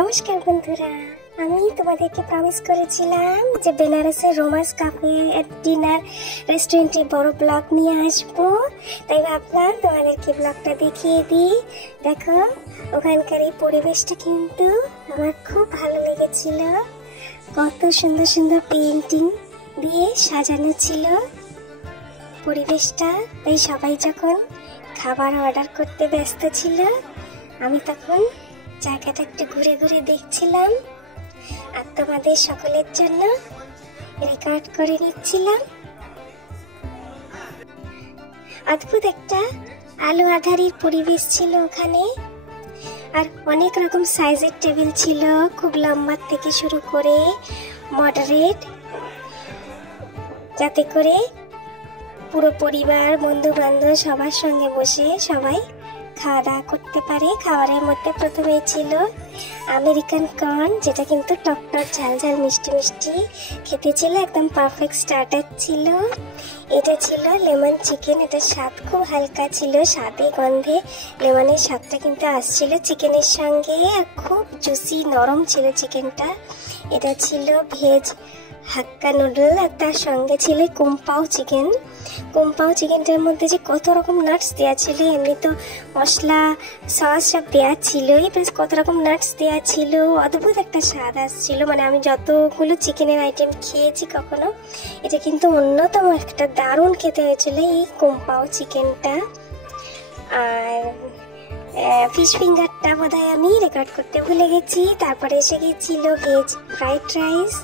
নমস্কার বন্ধুরা, আমি তোমাদেরকে প্রমিস করেছিলাম যে বেনারসের রোমান্স কাফে এট ডিনার রেস্টুরেন্টে বড় ব্লগ নিয়ে আসবো। তাই ভাবলাম তোমাদেরকে ব্লগটা দেখিয়ে দিই। দেখো, ওখানকার এই পরিবেশটা কিন্তু আমার খুব ভালো লেগেছিল। কত সুন্দর সুন্দর পেইন্টিং দিয়ে সাজানো ছিল পরিবেশটা। তাই সবাই যখন খাবার অর্ডার করতে ব্যস্ত ছিল, আমি তখন জায়গাটা একটু ঘুরে ঘুরে দেখছিলাম আর তোমাদের সকলের জন্য রেকর্ড করে নিচ্ছিলাম। অদ্ভুত একটা আলো আঁধারির পরিবেশ ছিল ওখানে, আর অনেক রকম সাইজের টেবিল ছিল, খুব লম্বা থেকে শুরু করে মডারেট, যাতে করে পুরো পরিবার বন্ধু বান্ধব সবার সঙ্গে বসে সবাই খাওয়া দাওয়া করতে পারে। খাবারের মধ্যে প্রথমে ছিল আমেরিকান কর্ন, যেটা কিন্তু টক টক ঝাল ঝাল মিষ্টি মিষ্টি খেতে ছিল, একদম পারফেক্ট স্টার্টার ছিল। এটা ছিল লেমন চিকেন, এটা স্বাদ খুব হালকা ছিল, স্বাদে গন্ধে লেমনের স্বাদটা কিন্তু আসছিল চিকেনের সঙ্গে, আর খুব জুসি নরম ছিল চিকেনটা। এটা ছিল ভেজ হাক্কা নুডল, আর তার সঙ্গে ছিল কুম্পাও চিকেন। কুম্পাও চিকেনটার মধ্যে যে কত রকম নাটস দেওয়া ছিল, এমনি তো মশলা সস সব দেওয়া ছিলই, প্লাস কত রকম নাটস দেওয়া ছিল। অদ্ভুত একটা স্বাদ আসছিল, মানে আমি যতগুলো চিকেনের আইটেম খেয়েছি কখনো, এটা কিন্তু অন্যতম একটা দারুণ খেতে হয়েছিল এই কুম্পাও চিকেনটা। আর ফিশ ফিঙ্গারটা বোধহয় আমি রেকর্ড করতে ভুলে গেছি। তারপরে এসে গিয়েছিল ভেজ ফ্রাইড রাইস,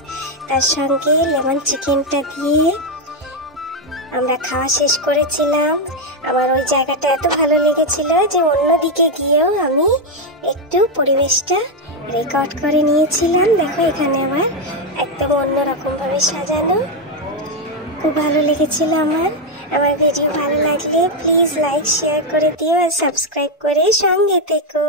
তার সঙ্গে লেমন চিকেনটা দিয়ে আমরা খাওয়া শেষ করেছিলাম। আমার ওই জায়গাটা এত ভালো লেগেছিল যে অন্যদিকে গিয়েও আমি একটু পরিবেশটা রেকর্ড করে নিয়েছিলাম। দেখো, এখানে আবার একদম অন্যরকম ভাবে সাজানো, খুব ভালো লেগেছিল আমার। ভিডিও ভালো লাগলে প্লিজ লাইক শেয়ার করে দিও আর সাবস্ক্রাইব করে সঙ্গে থেকো।